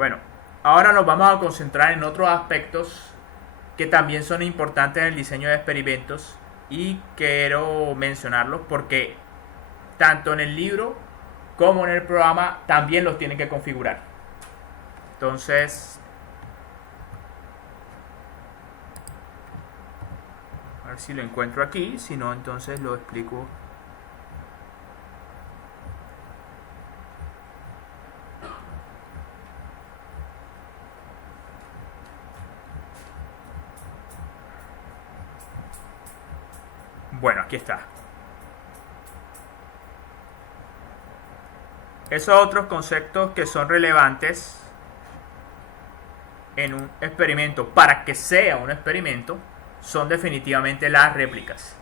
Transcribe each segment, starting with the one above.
Bueno, ahora nos vamos a concentrar en otros aspectos que también son importantes en el diseño de experimentos y quiero mencionarlos porque tanto en el libro como en el programa también los tienen que configurar. Entonces, a ver si lo encuentro aquí, si no entonces lo explico. Bueno, aquí está. Esos otros conceptos que son relevantes en un experimento para que sea un experimento son definitivamente las réplicas.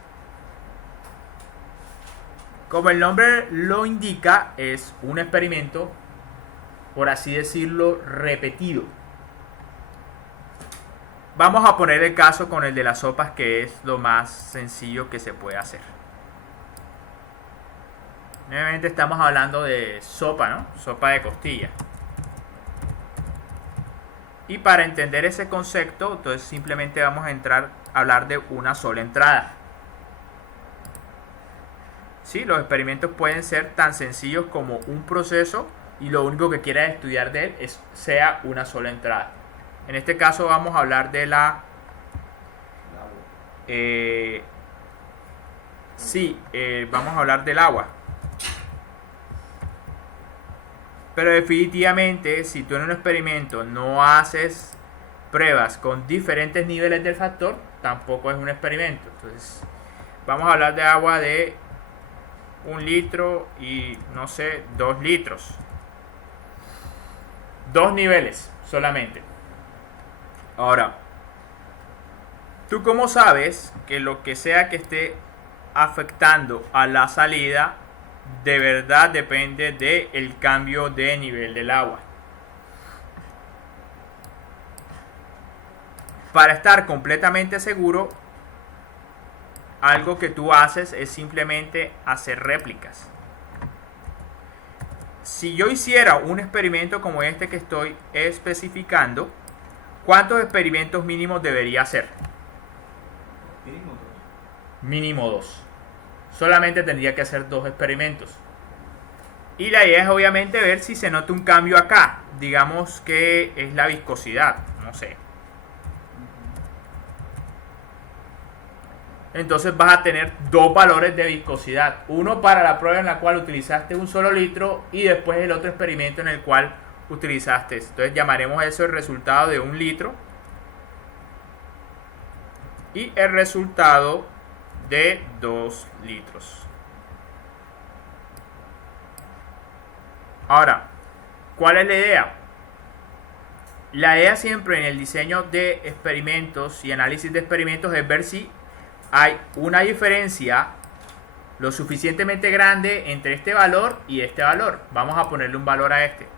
Como el nombre lo indica, es un experimento, por así decirlo, repetido. Vamos a poner el caso con el de las sopas, que es lo más sencillo que se puede hacer. Nuevamente estamos hablando de sopa, ¿no? Sopa de costilla. Y para entender ese concepto, entonces simplemente vamos a hablar de una sola entrada. Sí, los experimentos pueden ser tan sencillos como un proceso y lo único que quieras estudiar de él sea una sola entrada. En este caso vamos a hablar de la... vamos a hablar del agua. Pero definitivamente, si tú en un experimento no haces pruebas con diferentes niveles del factor, tampoco es un experimento. Entonces, vamos a hablar de agua de 1 litro y, no sé, 2 litros. 2 niveles solamente. Ahora, ¿tú cómo sabes que lo que sea que esté afectando a la salida de verdad depende del cambio de nivel del agua? Para estar completamente seguro, algo que tú haces es simplemente hacer réplicas. Si yo hiciera un experimento como este que estoy especificando, ¿cuántos experimentos mínimos debería hacer? Mínimo 2. Solamente tendría que hacer 2 experimentos. Y la idea es obviamente ver si se nota un cambio acá. Digamos que es la viscosidad, no sé. Entonces vas a tener 2 valores de viscosidad. Uno para la prueba en la cual utilizaste un solo litro y después el otro experimento en el cual utilizaste. Entonces llamaremos eso el resultado de 1 litro. Y el resultado de 2 litros. Ahora, ¿cuál es la idea? La idea siempre en el diseño de experimentos y análisis de experimentos es ver si hay una diferencia lo suficientemente grande entre este valor y este valor. Vamos a ponerle un valor a este.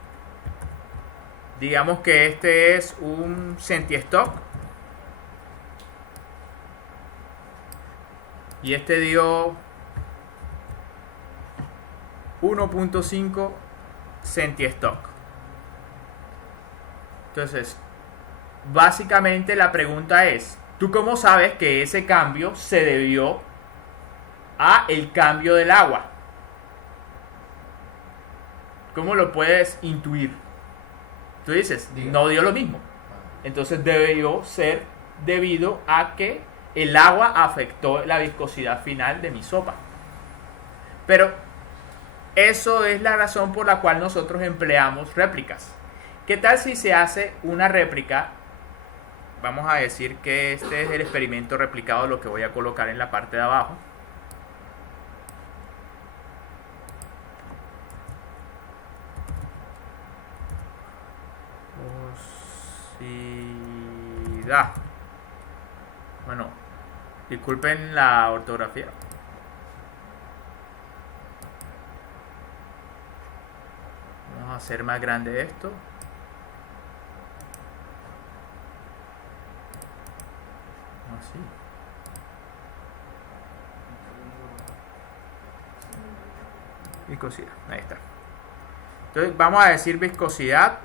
Digamos que este es un centistock. Y este dio 1.5 centistock. Entonces, básicamente la pregunta es, ¿tú cómo sabes que ese cambio se debió a el cambio del agua? ¿Cómo lo puedes intuir? Tú dices, no dio lo mismo. Entonces debió ser debido a que el agua afectó la viscosidad final de mi sopa. Pero eso es la razón por la cual nosotros empleamos réplicas. ¿Qué tal si se hace una réplica? Vamos a decir que este es el experimento replicado, lo que voy a colocar en la parte de abajo. Bueno, disculpen la ortografía. Vamos a hacer más grande esto. Así. Viscosidad, ahí está. Entonces vamos a decir viscosidad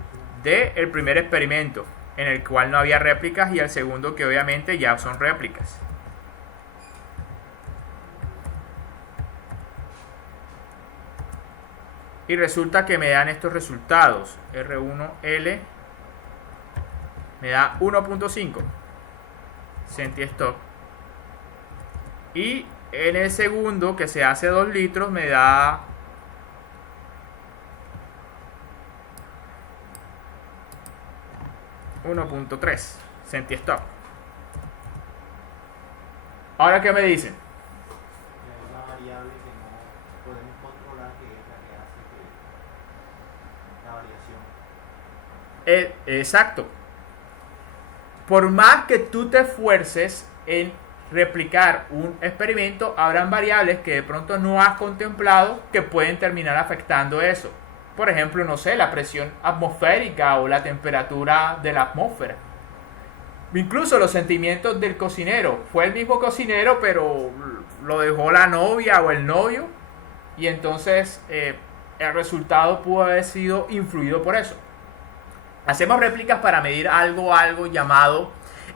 del primer experimento, en el cual no había réplicas, y el segundo que obviamente ya son réplicas. Y resulta que me dan estos resultados. R1L me da 1.5 centistock. Y en el segundo, que se hace 2 litros, me da 1.3 centistock. Ahora, ¿qué me dicen? Hay una variable que no podemos controlar, que es la que hace que la variación. Exacto. Por más que tú te esfuerces en replicar un experimento, habrán variables que de pronto no has contemplado que pueden terminar afectando eso. Por ejemplo, no sé, la presión atmosférica o la temperatura de la atmósfera. Incluso los sentimientos del cocinero. Fue el mismo cocinero, pero lo dejó la novia o el novio. Y entonces el resultado pudo haber sido influido por eso. Hacemos réplicas para medir algo llamado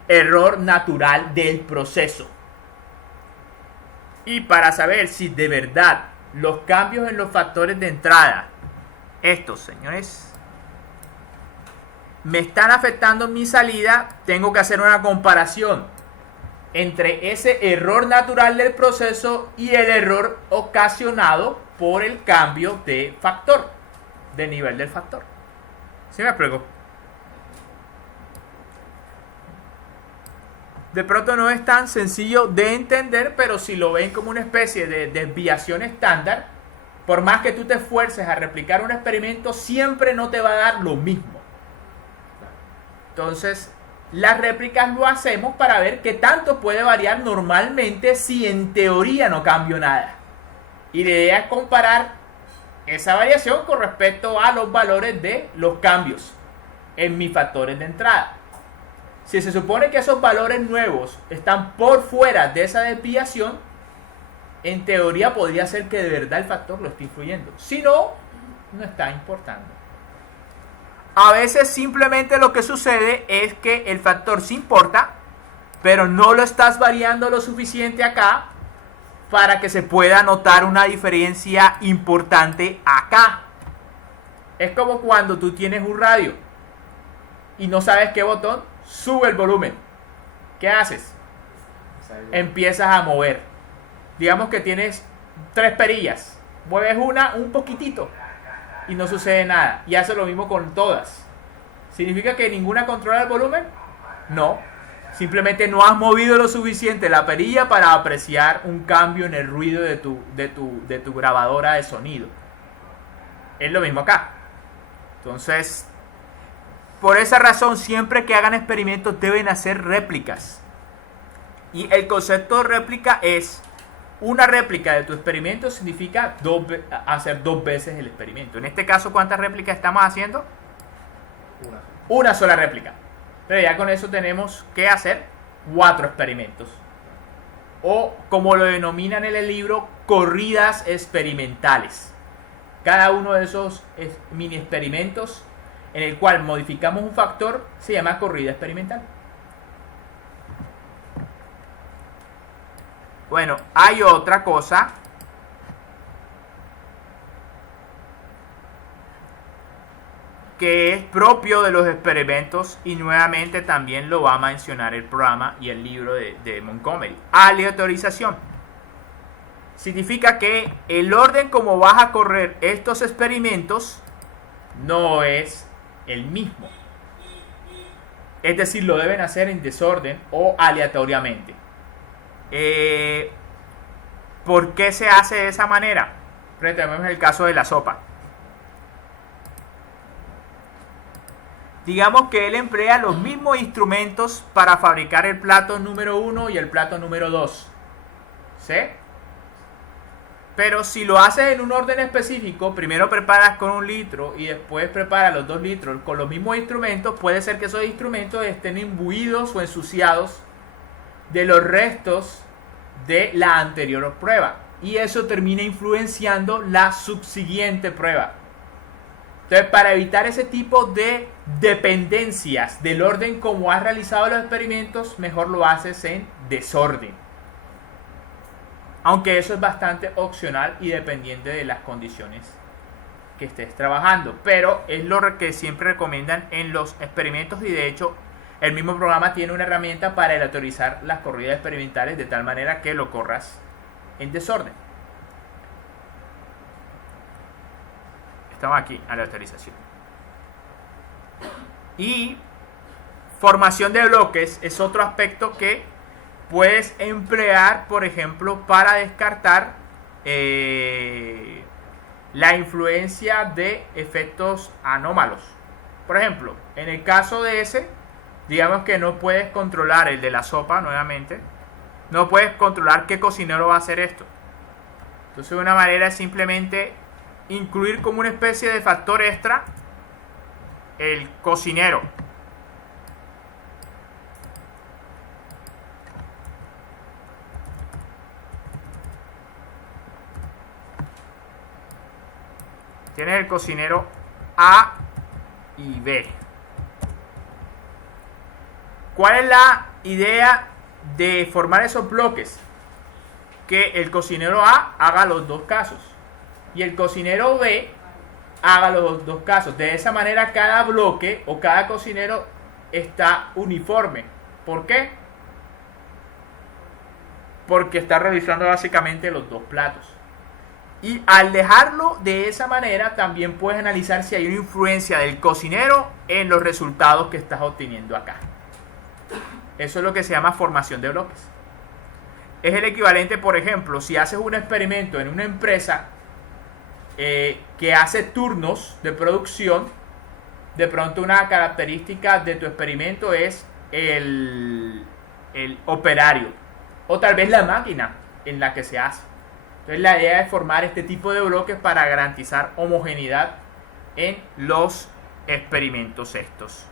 error natural del proceso. Y para saber si de verdad los cambios en los factores de entrada, estos señores, me están afectando mi salida, tengo que hacer una comparación entre ese error natural del proceso y el error ocasionado por el cambio de factor, de nivel del factor. ¿Sí me explico? De pronto no es tan sencillo de entender, pero si lo ven como una especie de desviación estándar, por más que tú te esfuerces a replicar un experimento, siempre no te va a dar lo mismo. Entonces, las réplicas lo hacemos para ver qué tanto puede variar normalmente si en teoría no cambio nada. Y la idea es comparar esa variación con respecto a los valores de los cambios en mis factores de entrada. Si se supone que esos valores nuevos están por fuera de esa desviación, en teoría podría ser que de verdad el factor lo esté influyendo. Si no, no está importando. A veces simplemente lo que sucede es que el factor sí importa, pero no lo estás variando lo suficiente acá para que se pueda notar una diferencia importante acá. Es como cuando tú tienes un radio y no sabes qué botón sube el volumen. ¿Qué haces? Empiezas a mover. Digamos que tienes 3 perillas. Mueves una un poquitito y no sucede nada. Y hace lo mismo con todas. ¿Significa que ninguna controla el volumen? No. Simplemente no has movido lo suficiente la perilla para apreciar un cambio en el ruido de tu grabadora de sonido. Es lo mismo acá. Entonces, por esa razón, siempre que hagan experimentos deben hacer réplicas. Y el concepto de réplica es: una réplica de tu experimento significa hacer 2 veces el experimento. En este caso, ¿cuántas réplicas estamos haciendo? Una sola réplica. Pero ya con eso tenemos que hacer 4 experimentos. O, como lo denominan en el libro, corridas experimentales. Cada uno de esos mini experimentos en el cual modificamos un factor se llama corrida experimental. Bueno, hay otra cosa que es propio de los experimentos y nuevamente también lo va a mencionar el programa y el libro de Montgomery. Aleatorización. Significa que el orden como vas a correr estos experimentos no es el mismo. Es decir, lo deben hacer en desorden o aleatoriamente. ¿Por qué se hace de esa manera? Retomemos el caso de la sopa. Digamos que él emplea los mismos instrumentos para fabricar el plato número 1 y el plato número 2. ¿Sí? Pero si lo haces en un orden específico, primero preparas con 1 litro y después preparas los 2 litros con los mismos instrumentos, puede ser que esos instrumentos estén imbuidos o ensuciados de los restos de la anterior prueba. Y eso termina influenciando la subsiguiente prueba. Entonces, para evitar ese tipo de dependencias del orden como has realizado los experimentos, mejor lo haces en desorden. Aunque eso es bastante opcional y dependiente de las condiciones que estés trabajando. Pero es lo que siempre recomiendan en los experimentos, y de hecho el mismo programa tiene una herramienta para aleatorizar las corridas experimentales de tal manera que lo corras en desorden. Estamos aquí, aleatorización. Y formación de bloques es otro aspecto que puedes emplear, por ejemplo, para descartar la influencia de efectos anómalos. Por ejemplo, en el caso de ese, digamos que no puedes controlar el de la sopa, nuevamente, no puedes controlar qué cocinero va a hacer esto. Entonces, una manera es simplemente incluir como una especie de factor extra el cocinero. Tienes el cocinero A y B. ¿Cuál es la idea de formar esos bloques? Que el cocinero A haga los dos casos y el cocinero B haga los dos casos. De esa manera cada bloque o cada cocinero está uniforme. ¿Por qué? Porque está realizando básicamente los dos platos. Y al dejarlo de esa manera, también puedes analizar si hay una influencia del cocinero en los resultados que estás obteniendo acá. Eso es lo que se llama formación de bloques. Es el equivalente, por ejemplo, si haces un experimento en una empresa que hace turnos de producción, de pronto una característica de tu experimento es el operario, o tal vez la máquina en la que se hace. Entonces la idea es formar este tipo de bloques para garantizar homogeneidad en los experimentos estos.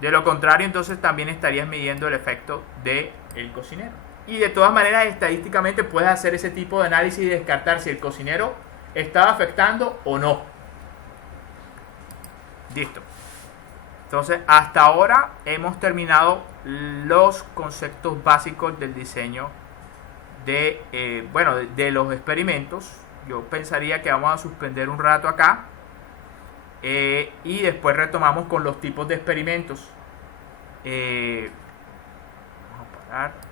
De lo contrario, entonces también estarías midiendo el efecto del cocinero. Y de todas maneras, estadísticamente puedes hacer ese tipo de análisis y descartar si el cocinero estaba afectando o no. Listo. Entonces, hasta ahora hemos terminado los conceptos básicos del diseño de los experimentos. Yo pensaría que vamos a suspender un rato acá y después retomamos con los tipos de experimentos. Vamos a parar.